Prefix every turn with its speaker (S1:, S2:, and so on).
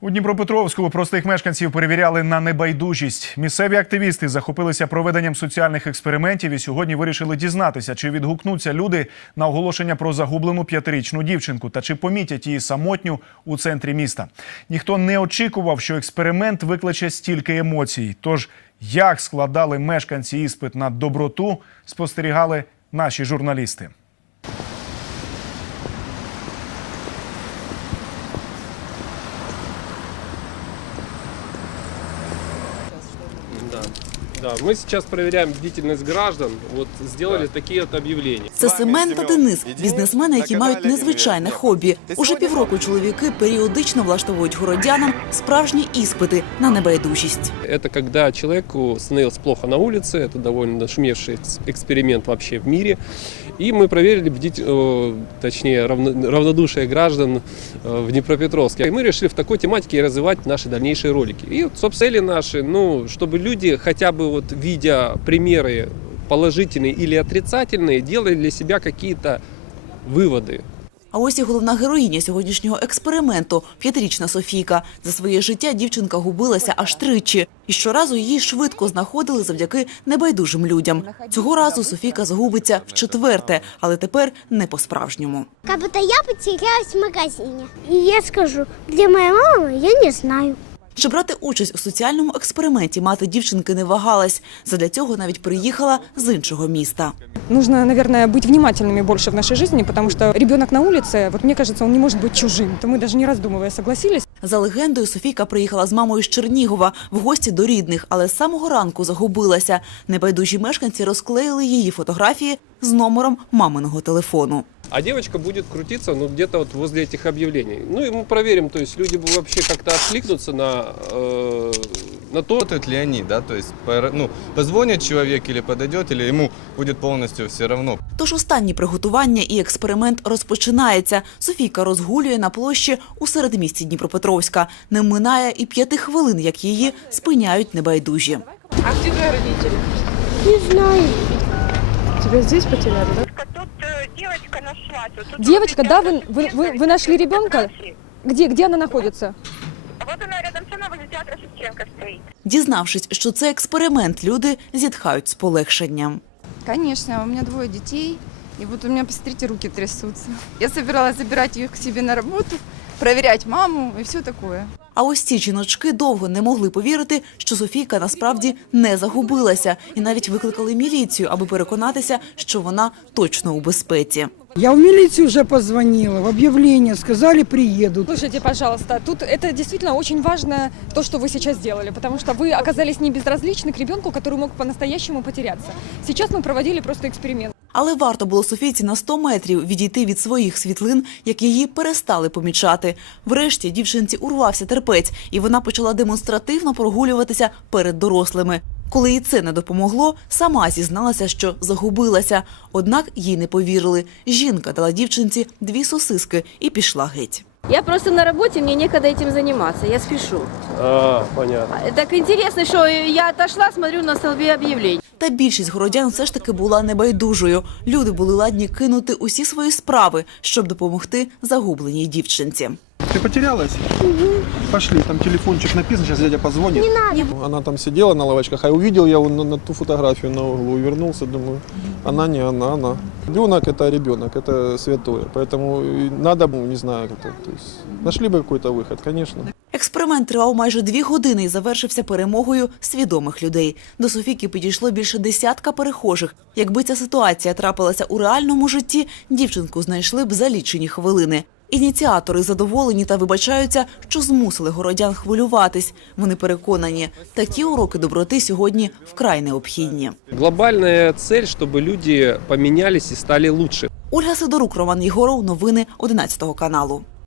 S1: У Дніпропетровську простих мешканців перевіряли на небайдужість. Місцеві активісти захопилися проведенням соціальних експериментів і сьогодні вирішили дізнатися, чи відгукнуться люди на оголошення про загублену п'ятирічну дівчинку та чи помітять її самотню у центрі міста. Ніхто не очікував, що експеримент викличе стільки емоцій. Тож, як складали мешканці іспит на доброту, спостерігали наші журналісти.
S2: Да. Да, мы сейчас проверяем бдительность граждан. Вот сделали такие вот объявления.
S3: Це Семен та Денис, бізнесмени, які мають незвичайне хобі. Уже півроку чоловіки періодично влаштовують городянам справжні іспити на небайдужість.
S2: Это когда человеку становилось плохо на улице, это довольно нашумевший экс- эксперимент вообще в мире. И мы проверили, бдить, э, точнее, равно- равнодушие граждан э, в Днепропетровске. И мы решили в такой тематике развивать наши дальнейшие ролики. И вот, собственно, цели наши, ну, чтобы люди, хотя бы вот видя примеры положительные или отрицательные, делали для себя какие-то выводы.
S3: А ось і головна героїня сьогоднішнього експерименту п'ятирічна Софійка. За своє життя дівчинка губилася аж тричі, і щоразу її швидко знаходили завдяки небайдужим людям. Цього разу Софійка загубиться в четверте, але тепер не по-справжньому.
S4: Как будто я потерялась в магазине. И я скажу, где моя мама, я не знаю.
S3: Щоб брати участь у соціальному експерименті, мати дівчинки не вагалась. Задля цього навіть приїхала з іншого міста.
S5: Нужно, наверное, быть внимательными больше в нашей жизни, потому что ребенок на улице, вот мне кажется, он не может быть чужим. То мы даже не раздумывая согласились.
S3: За легендою, Софійка приїхала з мамою з Чернігова в гості до рідних, але з самого ранку загубилася. Небайдужі мешканці розклеїли її фотографії з номером маминого телефону.
S2: А девочка будет крутиться ну, где-то вот возле этих объявлений. Ну и мы проверим, то есть люди вообще как-то откликнутся на, э, на то,
S6: Работают ли они, да, то есть, пор- ну, позвонит человек или подойдет, или ему будет полностью все равно.
S3: Тож останні приготування і експеримент розпочинається. Софійка розгулює на площі у середмісті Дніпропетровська. Не минає і п'яти хвилин, як її спиняють небайдужі.
S4: Не знаю.
S5: Тебя здесь потеряли, да? Да?
S7: Тут э, девочка нашлась. Вот тут
S5: Девочка,
S7: вот
S5: да,
S7: рядом
S5: вы- вы-
S7: с
S5: вы-
S7: театром
S5: вы нашли ребенка?
S7: фотографии.
S5: Где, где она находится?
S7: Вот она рядом со мной возле театра Шевченко стоит.
S3: Дізнавшись, що це експеримент, люди зітхають з полегшенням.
S8: Конечно, у меня двое детей, и вот у меня, посмотрите, руки трясутся. Я собиралась забирать их к себе на работу, проверять маму и все такое.
S3: А ось ці жіночки довго не могли повірити, що Софійка насправді не загубилася, і навіть викликали міліцію, аби переконатися, що вона точно у безпеці.
S9: Я в милицию уже позвонила, в объявление сказали приедут.
S5: Слушайте, пожалуйста, тут это действительно очень важно, то, что вы сейчас сделали, потому что вы оказались не безразличны к ребенку, который мог по-настоящему потеряться. Сейчас мы проводили просто эксперимент.
S3: Але варто було Софійці на 100 метрів відійти від своїх світлин, як її перестали помічати. Врешті дівчинці урвався терпець, і вона почала демонстративно прогулюватися перед дорослими. Коли і це не допомогло, сама зізналася, що загубилася. Однак їй не повірили. Жінка дала дівчинці дві сосиски і пішла геть.
S10: Я просто на работе, мне некогда этим заниматься, я спешу.
S2: А, понятно.
S10: Так интересно, что я отошла, смотрю на столбе объявлений.
S3: Та більшість городян все ж таки була небайдужою. Люди були ладні кинути усі свої справи, щоб допомогти загубленій дівчинці.
S11: Ты потерялась? Пошли, там телефончик написан, сейчас дядя позвонит. Не надо. Она там сидела на лавочках, а увидел я вон на, на ту фотографию на углу, вернулся, думаю, она не она, она. Ребенок это ребенок, это святое, поэтому и надо, не знаю, как-то, то есть, нашли бы какой-то выход, конечно.
S3: Експеримент тривав майже дві години і завершився перемогою свідомих людей. До Софійки підійшло більше десятка перехожих. Якби ця ситуація трапилася у реальному житті, дівчинку знайшли б за лічені хвилини. Ініціатори задоволені та вибачаються, що змусили городян хвилюватись. Вони переконані, такі уроки доброти сьогодні вкрай необхідні.
S2: Глобальная цель, чтобы люди поменялись и стали лучше.
S3: Ольга Сидорук, Роман Єгоров. Новини 11 каналу.